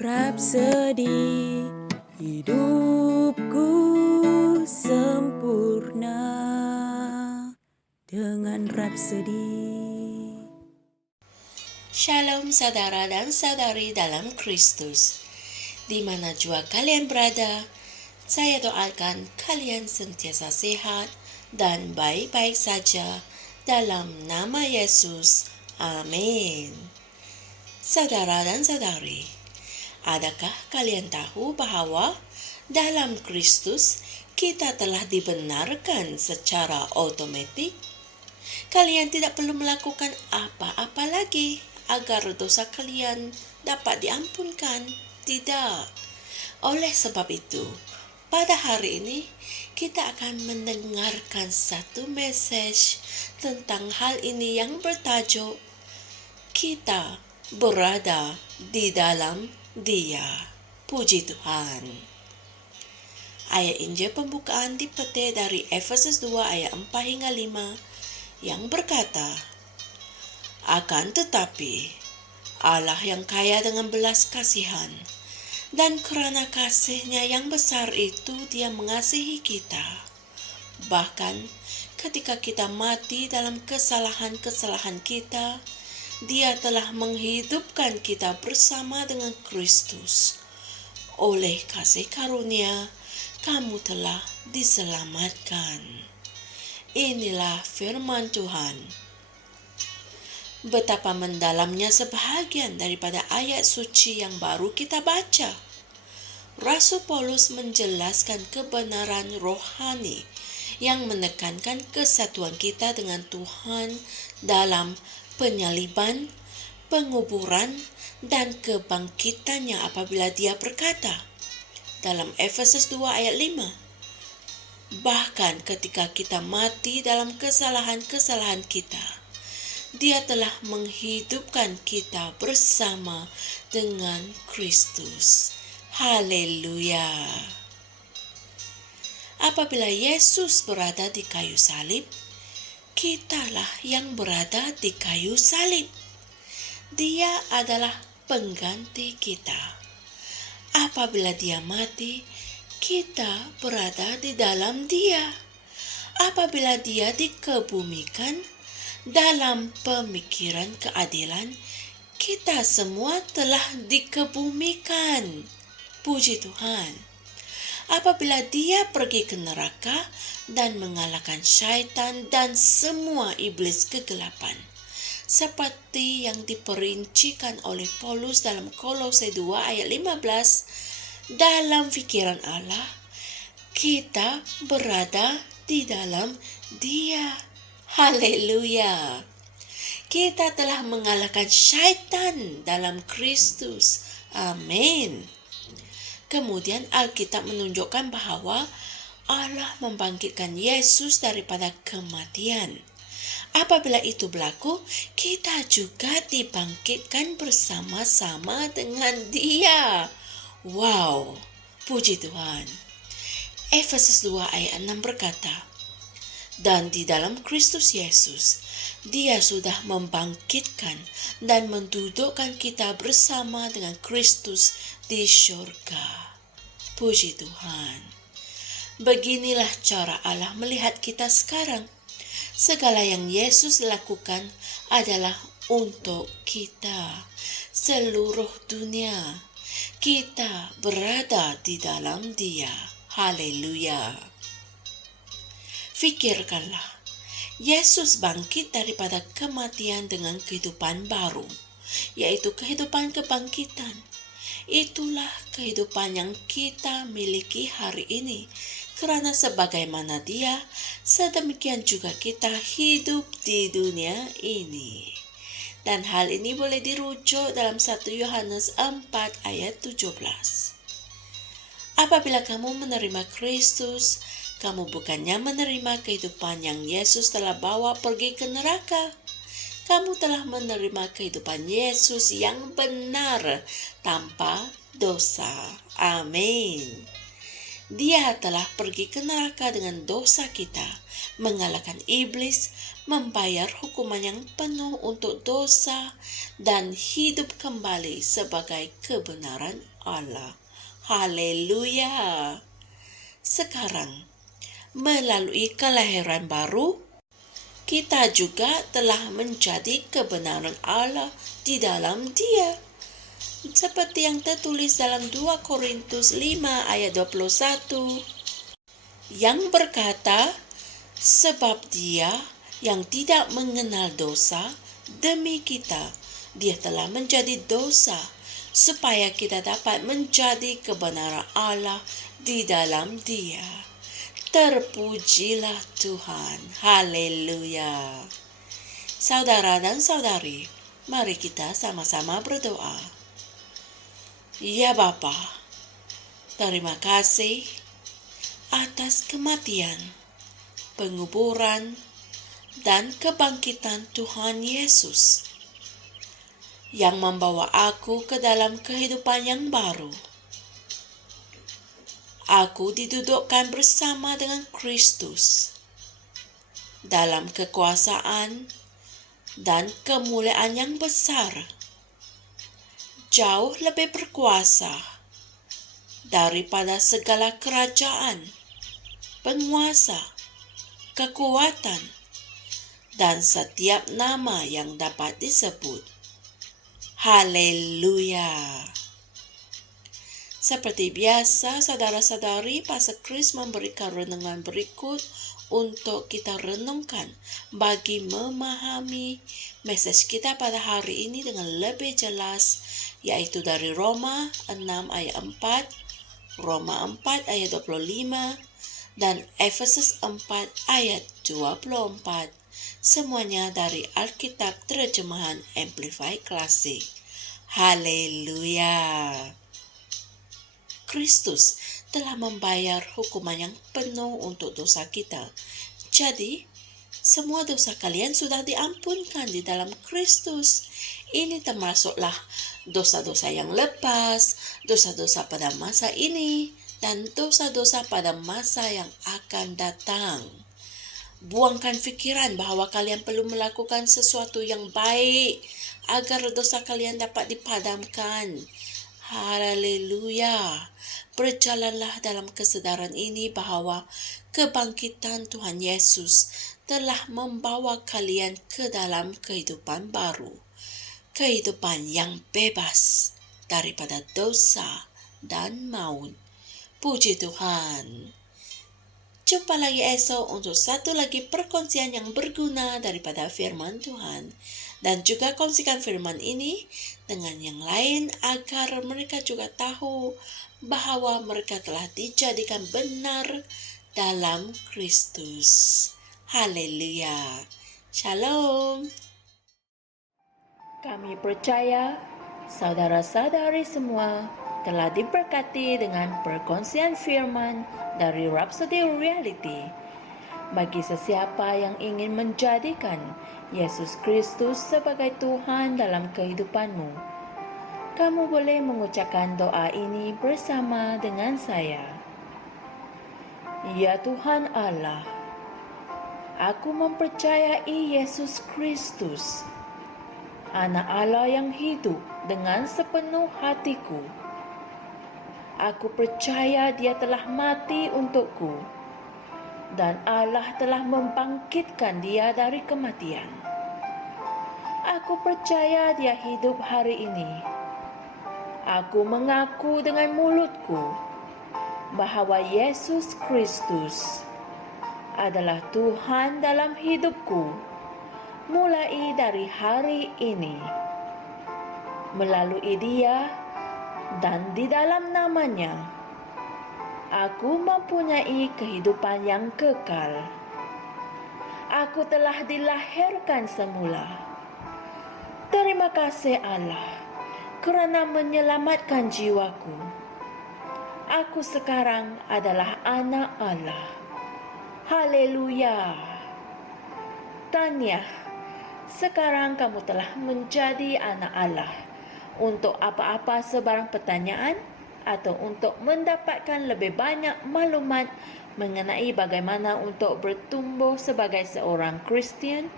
Rapsodi hidupku sempurna dengan Rapsodi. Shalom saudara dan saudari dalam Kristus. Di mana jua kalian berada, saya doakan kalian sentiasa sehat dan baik-baik saja dalam nama Yesus. Amin. Saudara dan saudari, adakah kalian tahu bahwa dalam Kristus kita telah dibenarkan secara otomatis? Kalian tidak perlu melakukan apa-apa lagi agar dosa kalian dapat diampunkan. Tidak. Oleh sebab itu, pada hari ini kita akan mendengarkan satu message tentang hal ini yang bertajuk Kita Berada di Dalam Dia. Puji Tuhan. Ayat Injil pembukaan dipetik dari Efesus 2 ayat 4 hingga 5 yang berkata, "Akan tetapi Allah yang kaya dengan belas kasihan, dan kerana kasih-Nya yang besar itu Dia mengasihi kita. Bahkan ketika kita mati dalam kesalahan-kesalahan kita, Dia telah menghidupkan kita bersama dengan Kristus. Oleh kasih karunia, kamu telah diselamatkan." Inilah firman Tuhan. Betapa mendalamnya sebahagian daripada ayat suci yang baru kita baca. Rasul Paulus menjelaskan kebenaran rohani yang menekankan kesatuan kita dengan Tuhan dalam penyaliban, penguburan, dan kebangkitannya apabila dia berkata dalam Efesus 2 ayat 5, "Bahkan ketika kita mati dalam kesalahan-kesalahan kita, Dia telah menghidupkan kita bersama dengan Kristus." Haleluya. Apabila Yesus berada di kayu salib, kitalah yang berada di kayu salib. Dia adalah pengganti kita. Apabila Dia mati, kita berada di dalam Dia. Apabila Dia dikebumikan, dalam pemikiran keadilan, kita semua telah dikebumikan. Puji Tuhan. Apabila Dia pergi ke neraka dan mengalahkan syaitan dan semua iblis kegelapan, seperti yang diperincikan oleh Paulus dalam Kolose 2 ayat 15, dalam fikiran Allah, kita berada di dalam Dia. Haleluya. Kita telah mengalahkan syaitan dalam Kristus. Amin. Kemudian Alkitab menunjukkan bahwa Allah membangkitkan Yesus daripada kematian. Apabila itu berlaku, kita juga dibangkitkan bersama-sama dengan Dia. Wow, puji Tuhan. Efesus 2 ayat 6 berkata, "Dan di dalam Kristus Yesus, Dia sudah membangkitkan dan mendudukkan kita bersama dengan Kristus di syurga." Puji Tuhan. Beginilah cara Allah melihat kita sekarang. Segala yang Yesus lakukan adalah untuk kita. Seluruh dunia, kita berada di dalam Dia. Haleluya. Fikirkanlah, Yesus bangkit daripada kematian dengan kehidupan baru, yaitu kehidupan kebangkitan. Itulah kehidupan yang kita miliki hari ini, kerana sebagaimana Dia, sedemikian juga kita hidup di dunia ini. Dan hal ini boleh dirujuk dalam 1 Yohanes 4 ayat 17. Apabila kamu menerima Kristus, kamu bukannya menerima kehidupan yang Yesus telah bawa pergi ke neraka. Kamu telah menerima kehidupan Yesus yang benar tanpa dosa. Amin. Dia telah pergi ke neraka dengan dosa kita, mengalahkan iblis, membayar hukuman yang penuh untuk dosa, dan hidup kembali sebagai kebenaran Allah. Haleluya! Sekarang, melalui kelahiran baru, kita juga telah menjadi kebenaran Allah di dalam Dia. Seperti yang tertulis dalam 2 Korintus 5 ayat 21 yang berkata, sebab Dia yang tidak mengenal dosa demi kita, Dia telah menjadi dosa supaya kita dapat menjadi kebenaran Allah di dalam Dia. Terpujilah Tuhan. Haleluya. Saudara dan saudari, mari kita sama-sama berdoa. Ya Bapa, terima kasih atas kematian, penguburan, dan kebangkitan Tuhan Yesus yang membawa aku ke dalam kehidupan yang baru. Aku didudukkan bersama dengan Kristus dalam kekuasaan dan kemuliaan yang besar, jauh lebih berkuasa daripada segala kerajaan, penguasa, kekuatan, dan setiap nama yang dapat disebut. Haleluya. Seperti biasa, saudara-saudari, Pastor Chris memberikan renungan berikut untuk kita renungkan bagi memahami message kita pada hari ini dengan lebih jelas, yaitu dari Roma 6 ayat 4, Roma 4 ayat 25, dan Efesus 4 ayat 24. Semuanya dari Alkitab terjemahan Amplified Classic. Haleluya. Kristus telah membayar hukuman yang penuh untuk dosa kita. Jadi, semua dosa kalian sudah diampunkan di dalam Kristus. Ini termasuklah dosa-dosa yang lepas, dosa-dosa pada masa ini, dan dosa-dosa pada masa yang akan datang. Buangkan fikiran bahwa kalian perlu melakukan sesuatu yang baik agar dosa kalian dapat dipadamkan. Haleluya. Berjalanlah dalam kesedaran ini bahwa kebangkitan Tuhan Yesus telah membawa kalian ke dalam kehidupan baru. Kehidupan yang bebas daripada dosa dan maut. Puji Tuhan. Jumpa lagi esok untuk satu lagi perkongsian yang berguna daripada firman Tuhan. Dan juga kongsikan firman ini dengan yang lain agar mereka juga tahu bahwa mereka telah dijadikan benar dalam Kristus. Haleluya. Shalom. Kami percaya saudara-saudari semua telah diberkati dengan perkongsian firman dari Rhapsody Reality. Bagi sesiapa yang ingin menjadikan Yesus Kristus sebagai Tuhan dalam kehidupanmu, kamu boleh mengucapkan doa ini bersama dengan saya. Ya Tuhan Allah, aku mempercayai Yesus Kristus, Anak Allah yang hidup dengan sepenuh hatiku. Aku percaya Dia telah mati untukku, dan Allah telah membangkitkan Dia dari kematian. Aku percaya Dia hidup hari ini. Aku mengaku dengan mulutku bahwa Yesus Kristus adalah Tuhan dalam hidupku mulai dari hari ini. Melalui Dia dan di dalam nama-Nya, aku mempunyai kehidupan yang kekal. Aku telah dilahirkan semula. Terima kasih Allah kerana menyelamatkan jiwaku. Aku sekarang adalah anak Allah. Haleluya. Tanya, sekarang kamu telah menjadi anak Allah. Untuk apa-apa sebarang pertanyaan, atau untuk mendapatkan lebih banyak maklumat mengenai bagaimana untuk bertumbuh sebagai seorang Kristian,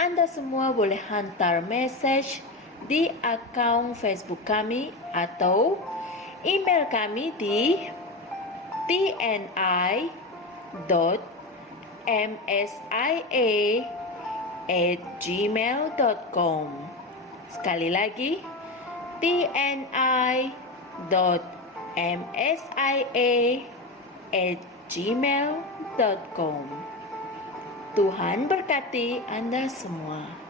anda semua boleh hantar mesej di akaun Facebook kami atau email kami di tni.msia@gmail.com. Sekali lagi, tni.msia@gmail.com. Tuhan berkati Anda semua.